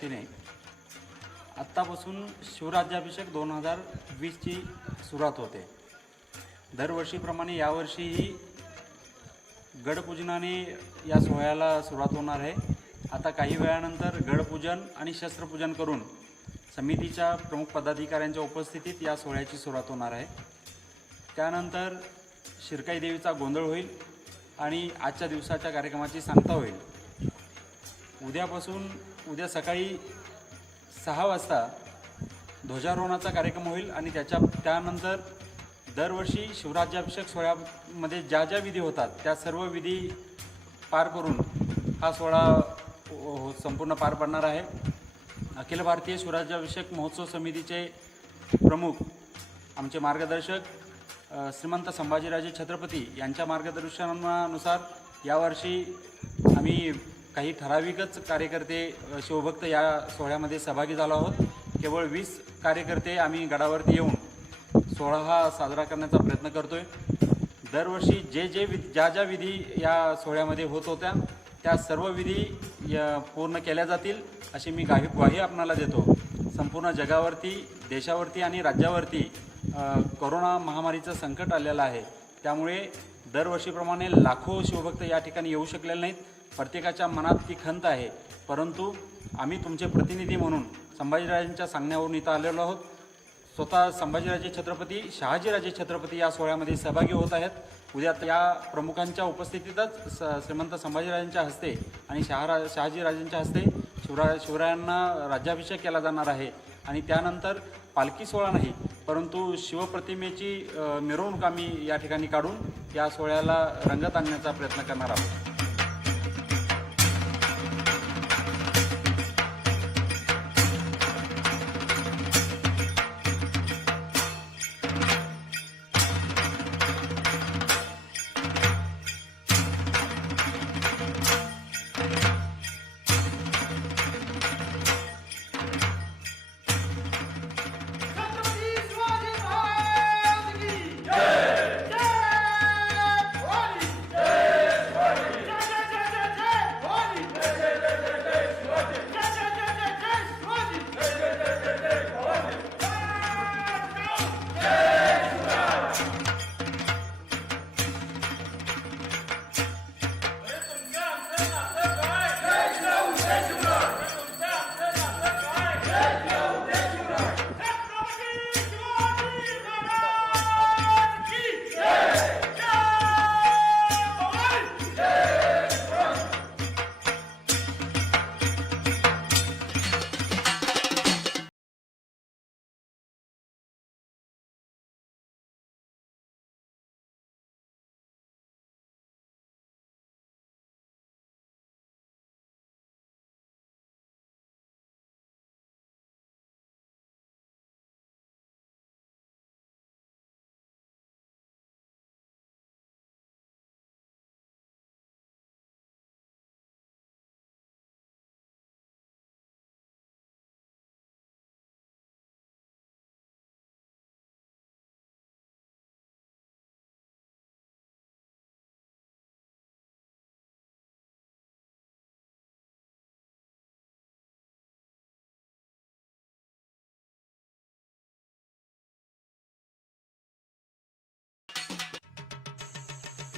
तिने आत्तापासून शिवराज्याभिषेक दोन हजार वीसची सुरुवात होते. दरवर्षीप्रमाणे यावर्षीही गडपूजनाने या सोहळ्याला सुरुवात होणार आहे. आता काही वेळानंतर गडपूजन आणि शस्त्रपूजन करून समितीच्या प्रमुख पदाधिकाऱ्यांच्या उपस्थितीत या सोहळ्याची सुरुवात होणार आहे. त्यानंतर शिरकाई देवीचा गोंधळ होईल आणि आजच्या दिवसाच्या कार्यक्रमाची सांगता होईल. उद्यापासून उद्या सकाळी सहा वाजता ध्वजारोहणाचा कार्यक्रम होईल आणि त्याच्या त्यानंतर दरवर्षी शिवराज्याभिषेक सोहळ्यामध्ये ज्या ज्या विधी होतात त्या सर्व विधी पार करून हा सोहळा हो-, हो संपूर्ण पार पडणार आहे. अखिल भारतीय शिवराज्याभिषेक महोत्सव समितीचे प्रमुख आमचे मार्गदर्शक श्रीमंत संभाजीराजे छत्रपती यांच्या मार्गदर्शनानुसार यावर्षी आम्ही काही ठराविकच कार्यकर्ते शिवभक्त या सोहळ्यामध्ये सहभागी झालो आहोत. केवळ वीस कार्यकर्ते आम्ही गडावरती येऊन सोहळा हा साजरा करण्याचा प्रयत्न करतोय. दरवर्षी जे जे विधी ज्या ज्या विधी या सोहळ्यामध्ये होत होत्या त्या सर्व विधी या पूर्ण केल्या जातील अशी मी गाही ग्वाही आपणाला देतो. संपूर्ण जगावरती देशावरती आणि राज्यावरती करोना कोरोना महामारीचं संकट आलेलं आहे. त्यामुळे दरवर्षीप्रमाणे लाखो शिवभक्त या ठिकाणी येऊ शकलेले नाहीत. प्रत्येकाच्या मनात ती खंत आहे. परंतु आम्ही तुमचे प्रतिनिधी म्हणून संभाजीराजांच्या सांगण्यावरून इथं आलेलो आहोत. स्वतः संभाजीराजे छत्रपती शहाजीराजे छत्रपती या सोहळ्यामध्ये सहभागी होत आहेत. उद्या या प्रमुखांच्या उपस्थितीतच स श्रीमंत संभाजीराजांच्या हस्ते आणि शहारा शहाजीराजांच्या हस्ते शिवरा शिवरायांना राज्याभिषेक केला जाणार आहे. आणि त्यानंतर पालखी सोहळा नाही परंतु शिवप्रतिमेची मिरवणूक आम्ही या ठिकाणी काढून या सोहळ्याला रंगत आणण्याचा प्रयत्न करणार आहोत.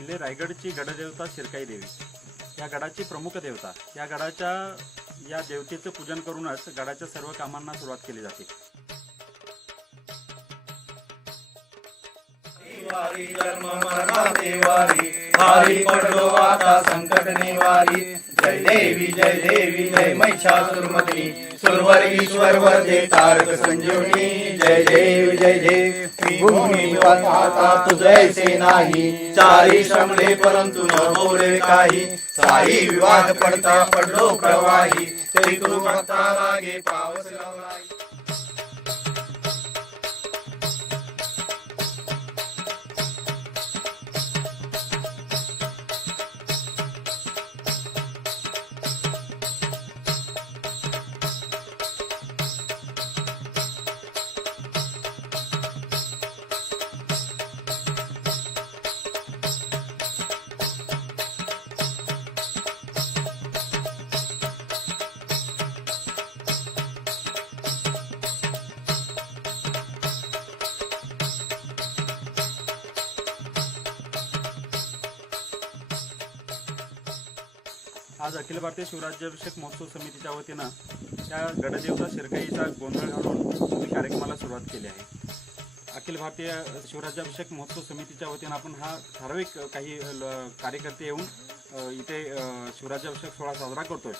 किल्ले रायगडची गडदेवता शिरकाई देवी. या गडाची प्रमुख देवता. या गडाच्या या देवतेचं पूजन करूनच गडाच्या सर्व कामांना सुरुवात केली जाते. वारी जन्म मरणा देवारी हारी पडलो आता संकट निवारी. जय देवी जय देवी जय महिषासुरमर्दिनी सुरवर ईश्वर वरदे तारक संजीवनी. जय देव जय देव. भूमी आता तुझैसे नाही. चारी श्रमले परंतु न बोले काही. साई विवाद पडता पडलो प्रवाही. तरी तू भक्ता लागे पावस लावला. आज अखिल भारतीय शिवराज्याभिषेक महोत्सव समितीच्या वतीनं त्या गडदेवता शिरकाईचा गोंधळ घालून कार्यक्रमाला सुरुवात केली आहे. अखिल भारतीय शिवराज्याभिषेक महोत्सव समितीच्या वतीनं आपण हा ठराविक काही ल- कार्यकर्ते येऊन इथे शिवराज्याभिषेक सोहळा साजरा करतोय.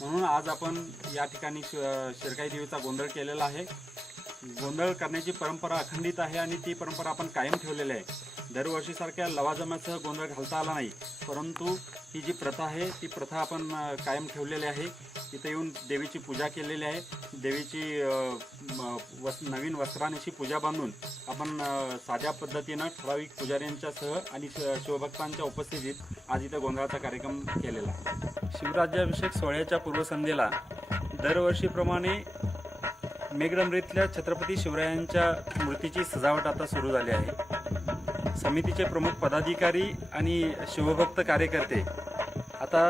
म्हणून आज आपण या ठिकाणी शि- शिरकाई देवीचा गोंधळ केलेला आहे. गोंधळ करण्याची परंपरा अखंडित आहे आणि ती परंपरा आपण कायम ठेवलेली आहे. दरवर्षीसारख्या लवाजम्यासह गोंधळ घालता आला नाही परंतु ही जी प्रथा आहे ती प्रथा आपण कायम ठेवलेली आहे. इथे येऊन देवीची पूजा केलेली आहे. देवीची वस नवीन वस्त्रांची पूजा बांधून आपण साध्या पद्धतीनं ठराविक पुजाऱ्यांच्यासह आणि शिवभक्तांच्या उपस्थितीत आज इथं गोंधळाचा कार्यक्रम केलेला आहे. शिवराज्याभिषेक सोहळ्याच्या पूर्वसंध्येला दरवर्षीप्रमाणे मेघडंबरीतल्या छत्रपती शिवरायांच्या मूर्तीची सजावट आता सुरू झाली आहे. समितीचे प्रमुख पदाधिकारी आणि शिवभक्त कार्यकर्ते. आता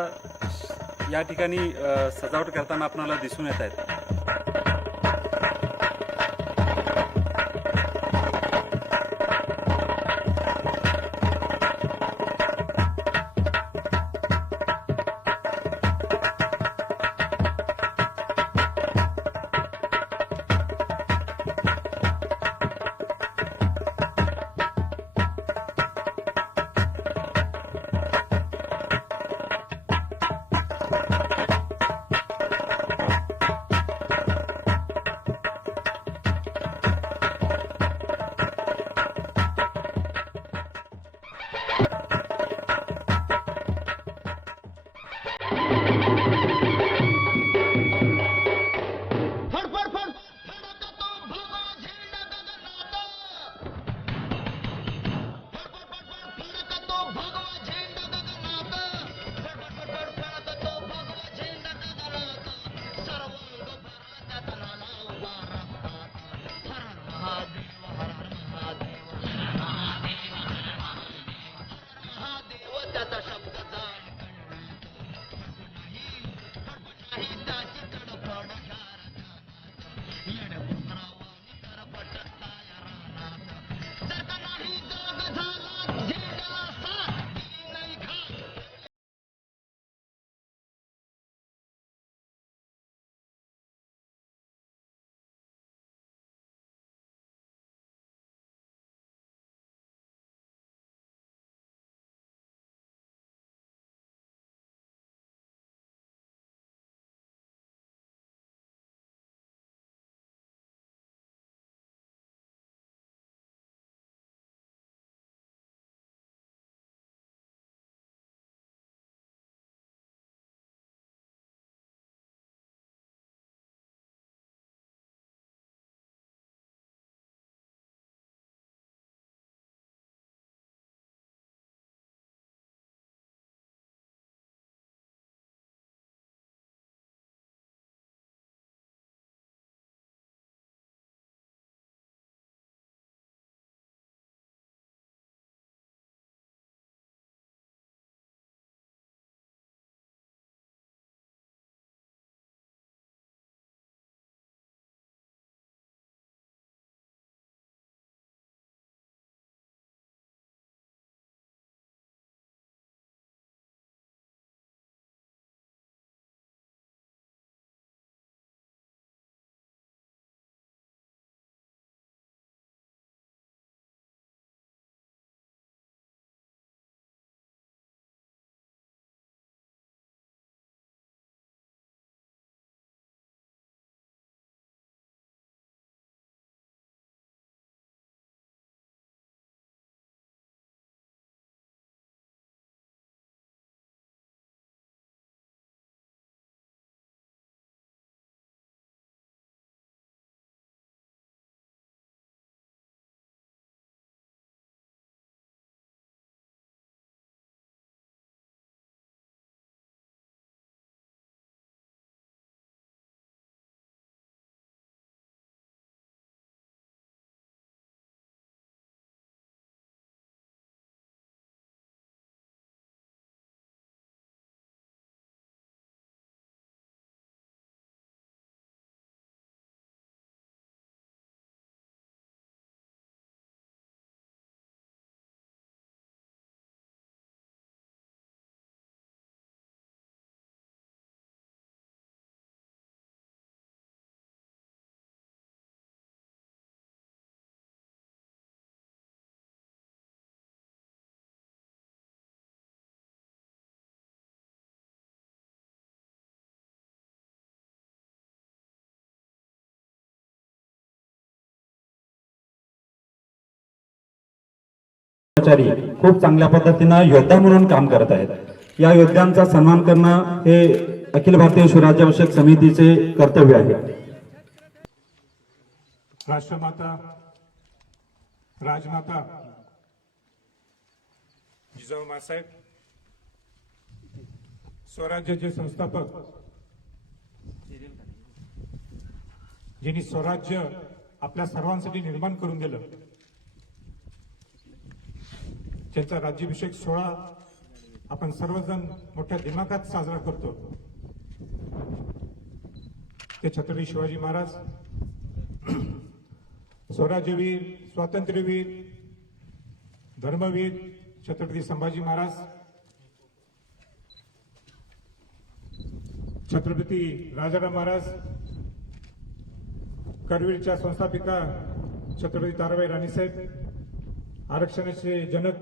या ठिकाणी सजावट करताना आपणाला दिसून येत आहेत. कर्मचारी खूप चांगल्या पद्धतीनं योद्धा म्हणून काम करत आहेत. या योद्ध्यांचा सन्मान करणं हे अखिल भारतीय शिवराज्याभिषेक समितीचे कर्तव्य आहे. राष्ट्रमाता राजमाता जिजाऊ मासाहेब स्वराज्याचे संस्थापक ज्यांनी स्वराज्य आपल्या सर्वांसाठी निर्माण करून दिलं. ज्यांचा राज्याभिषेक सोहळा आपण सर्वजण मोठ्या दिमागात साजरा करतो. ते छत्रपती शिवाजी महाराज स्वराज्यवीर स्वातंत्र्यवीर धर्मवीर छत्रपती संभाजी महाराज छत्रपती राजाराम महाराज करवीरच्या संस्थापिका छत्रपती ताराबाई राणीसाहेब आरक्षणाचे जनक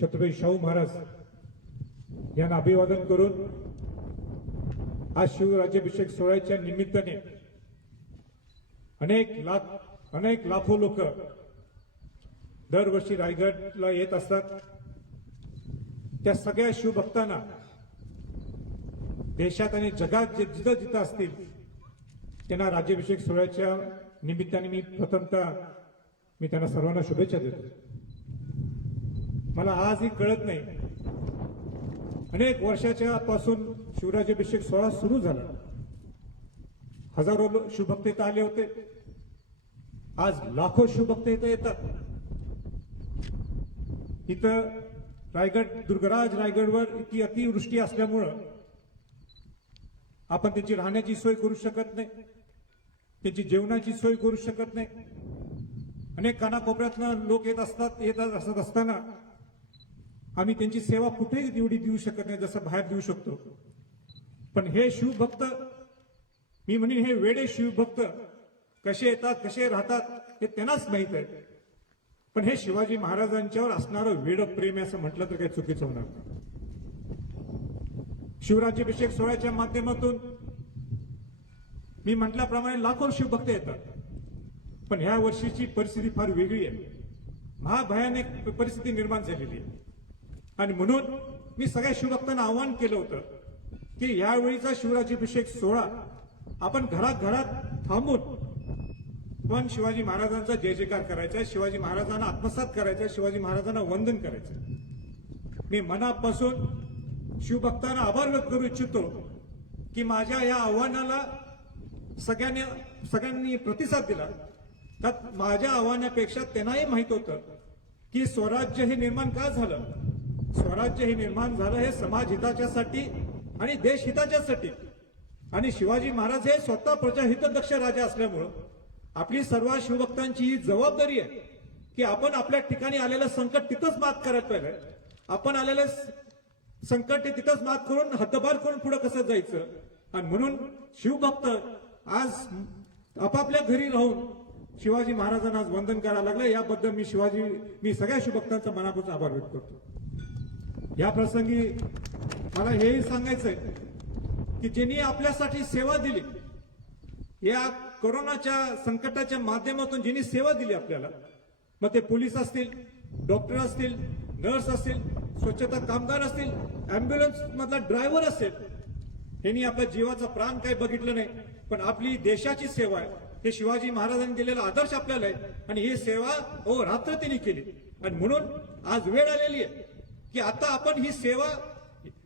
छत्रपती शाहू महाराज यांना अभिवादन करून आज शिवराज्याभिषेक सोहळ्याच्या निमित्ताने अनेक लाख अनेक लाखो लोक दरवर्षी रायगडला येत असतात. त्या सगळ्या शिवभक्तांना देशात आणि जगात जे जिथं जिथं असतील त्यांना राज्याभिषेक सोहळ्याच्या निमित्ताने मी प्रथमतः मी त्यांना सर्वांना शुभेच्छा देतो. मला आजही कळत नाही. अनेक वर्षाच्या पासून शिवराज्याभिषेक सोहळा सुरू झाला. हजारो शिवभक्त इथं आले होते. आज लाखो शिवभक्त इथं येतात. इथं रायगड दुर्गराज रायगडवर इतकी अतिवृष्टी असल्यामुळं आपण त्यांची राहण्याची सोय करू शकत नाही. त्यांची जेवणाची सोय करू शकत नाही. अनेक कानाकोपऱ्यातनं लोक येत असतात येत असत असताना आम्ही त्यांची सेवा कुठेही एवढी देऊ शकत नाही जसं बाहेर देऊ शकतो. पण हे शिवभक्त मी म्हणेन हे वेडे शिवभक्त कसे येतात कसे राहतात हे त्यांनाच माहीत आहे. पण हे शिवाजी महाराजांच्यावर असणारं वेड प्रेम असं म्हटलं तर काही चुकीचं होणार नाही. शिवराज्याभिषेक सोहळ्याच्या माध्यमातून मी म्हटल्याप्रमाणे लाखो शिवभक्त येतात. पण ह्या वर्षीची परिस्थिती फार वेगळी आहे. महाभयानक परिस्थिती निर्माण झालेली आहे. आणि म्हणून मी सगळ्या शिवभक्तांना आवाहन केलं होतं की यावेळीचा शिवराज्याभिषेक सोहळा आपण घरात घरात थांबून पण शिवाजी महाराजांचा जय जयकार करायचा आहे शिवाजी महाराजांना आत्मसात करायचा आहे शिवाजी महाराजांना वंदन करायचं. मी मनापासून शिवभक्तांना आभार व्यक्त करू इच्छितो की माझ्या या आव्हानाला सगळ्यांनी सगळ्यांनी प्रतिसाद दिला. त्यात माझ्या आव्हानापेक्षा त्यांनाही माहीत होतं की स्वराज्य हे निर्माण का झालं? स्वराज्य हे निर्माण झालं हे समाज हिताच्यासाठी आणि देश हिताच्यासाठी. आणि शिवाजी महाराज हे स्वतः प्रजाहितदक्ष राजा असल्यामुळं आपली सर्व शिवभक्तांची ही जबाबदारी आहे की आपण आपल्या ठिकाणी आलेलं संकट तिथंच मात करत पाहिजे. आपण आलेलं संकट तिथंच मात करून हद्दपार करून पुढे कसं जायचं? आणि म्हणून शिवभक्त आज आपापल्या घरी राहून शिवाजी महाराजांना आज वंदन करायला लागलं. याबद्दल मी शिवाजी मी सगळ्या शिवभक्तांचा मनापासून आभार व्यक्त करतो. या प्रसंगी मला हेही सांगायचंय की ज्यांनी आपल्यासाठी सेवा दिली या कोरोनाच्या संकटाच्या माध्यमातून ज्यांनी सेवा दिली आपल्याला मग ते पोलीस असतील डॉक्टर असतील नर्स असतील स्वच्छता कामगार असतील अँब्युलन्स मधला ड्रायव्हर असेल यांनी आपल्या जीवाचा प्राण काही बघितलं नाही पण आपली देशाची सेवा आहे. हे शिवाजी महाराजांनी दिलेला आदर्श आपल्याला आहे आणि ही सेवा ओ रात्र त्यांनी केली. आणि म्हणून आज वेळ आलेली आहे. की आता आपण ही सेवा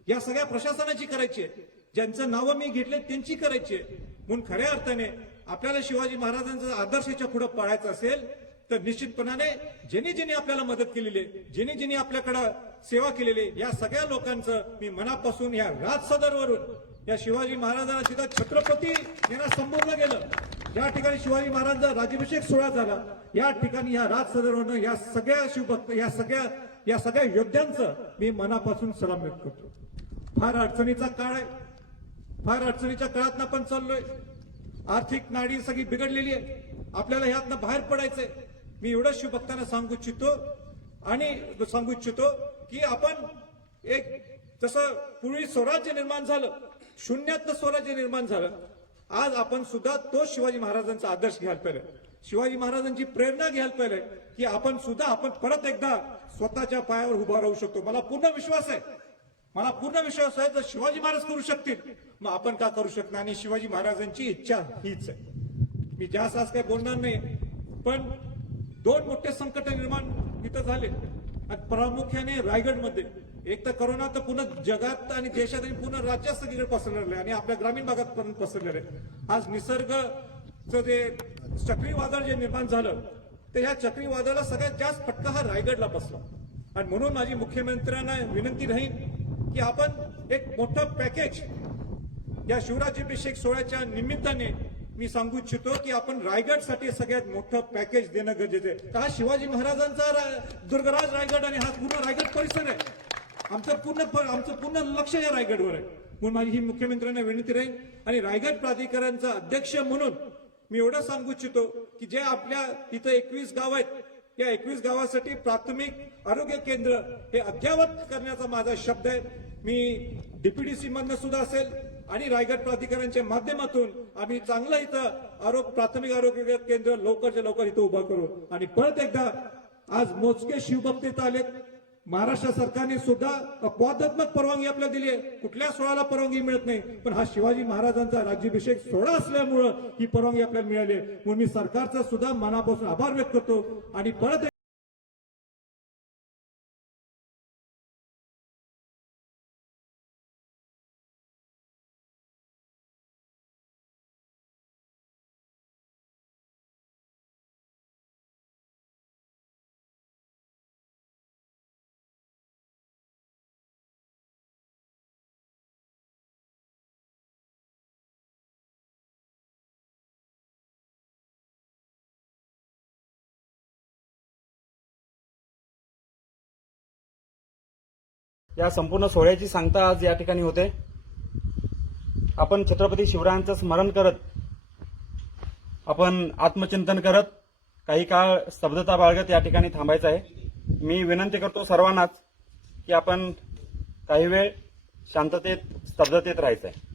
या सगळ्या प्रशासनाची करायची आहे. ज्यांचं नावं मी घेतले त्यांची करायची आहे. म्हणून खऱ्या अर्थाने आपल्याला शिवाजी महाराजांचा आदर्शाच्या पुढे पाळायचं असेल तर निश्चितपणाने ज्यांनी ज्यांनी आपल्याला मदत केलेली आहे ज्यांनी ज्यांनी आपल्याकडं सेवा केलेली आहे या सगळ्या लोकांचं मी मनापासून या राजसदरवरून या शिवाजी महाराजांना जिथं छत्रपती यांना संबोधलं गेलं. या ठिकाणी शिवाजी महाराजांचा राज्याभिषेक सोहळा झाला या ठिकाणी या राजसदरवरून या सगळ्या शिवभक्त या सगळ्या या सगळ्या योद्ध्यांचं मी मनापासून सलाम व्यक्त करतो. फार अडचणीचा काळ आहे. फार अडचणीच्या काळात आपण चाललोय. आर्थिक नाडी सगळी बिघडलेली आहे. आपल्याला ह्यातनं बाहेर पडायचंय. मी एवढं शिवभक्तांना सांगू इच्छितो आणि सांगू इच्छितो की आपण एक जसं पूर्वी स्वराज्य निर्माण झालं शून्यातनं स्वराज्य निर्माण झालं आज आपण सुद्धा तो शिवाजी महाराजांचा आदर्श घ्यायला पाहिजे शिवाजी महाराजांची प्रेरणा घ्यायला पाहिजे की आपण सुद्धा आपण परत एकदा स्वतःच्या पायावर उभा राहू शकतो. मला पूर्ण विश्वास आहे. मला पूर्ण विश्वास आहे जर शिवाजी महाराज करू शकतील मग आपण का करू शकणार? आणि शिवाजी महाराजांची इच्छा हीच आहे. मी जास्त आज काही बोलणार नाही पण दोन मोठे संकट निर्माण इथं झाले. आणि प्रामुख्याने रायगडमध्ये. एक तर करोना तर पूर्ण जगात आणि देशात आणि पूर्ण राज्यात सगळीकडे पसरलेलं आहे आणि आपल्या ग्रामीण भागात पण पसरलेलं आहे. आज निसर्गचं जे चक्रीवादळ जे निर्माण झालं तर ह्या चक्रीवादळाला सगळ्यात जास्त फटका हा रायगडला बसला. आणि म्हणून माझी मुख्यमंत्र्यांना विनंती राहील की आपण एक मोठं पॅकेज या शिवराज्याभिषेक सोहळ्याच्या निमित्ताने मी सांगू इच्छितो की आपण रायगडसाठी सगळ्यात मोठं पॅकेज देणं गरजेचं आहे. हा शिवाजी महाराजांचा रा- दुर्गराज रायगड आणि हा पूर्ण रायगड परिसर आहे. आमचं पूर्ण प- आमचं पूर्ण लक्ष या रायगडवर आहे. म्हणून माझी ही मुख्यमंत्र्यांना विनंती राहील. आणि रायगड प्राधिकरणचा अध्यक्ष म्हणून मी एवढं सांगू इच्छितो की जे आपल्या इथं एकवीस गाव आहेत या एकवीस गावासाठी प्राथमिक आरोग्य केंद्र हे अद्ययावत करण्याचा माझा शब्द आहे. मी डीपीडीसी मधनं सुद्धा असेल आणि रायगड प्राधिकरणच्या माध्यमातून आम्ही चांगलं इथं आरोग्य प्राथमिक आरोग्य केंद्र लवकरच्या लवकर इथं उभं करू. आणि परत एकदा आज मोजके शिवभक्त इथं आलेत. महाराष्ट्र सरकारने सुद्धा अपवादात्मक परवानगी आपल्याला दिली आहे कुठल्या सोहळ्याला परवानगी मिळत नाही पण हा शिवाजी महाराजांचा राज्याभिषेक सोहळा असल्यामुळं ही परवानगी आपल्याला मिळाली आहे. म्हणून मी सरकारचा सुद्धा मनापासून आभार व्यक्त करतो आणि परत या संपूर्ण सोहळ्याची सांगता आज या ठिकाणी होते. आपण छत्रपती शिवरायांचं स्मरण करत आपण आत्मचिंतन करत काही काळ स्तब्धता बाळगत या ठिकाणी थांबायचं आहे. मी विनंती करतो सर्वांनाच की आपण काही वेळ शांततेत स्तब्धतेत राहायचं आहे.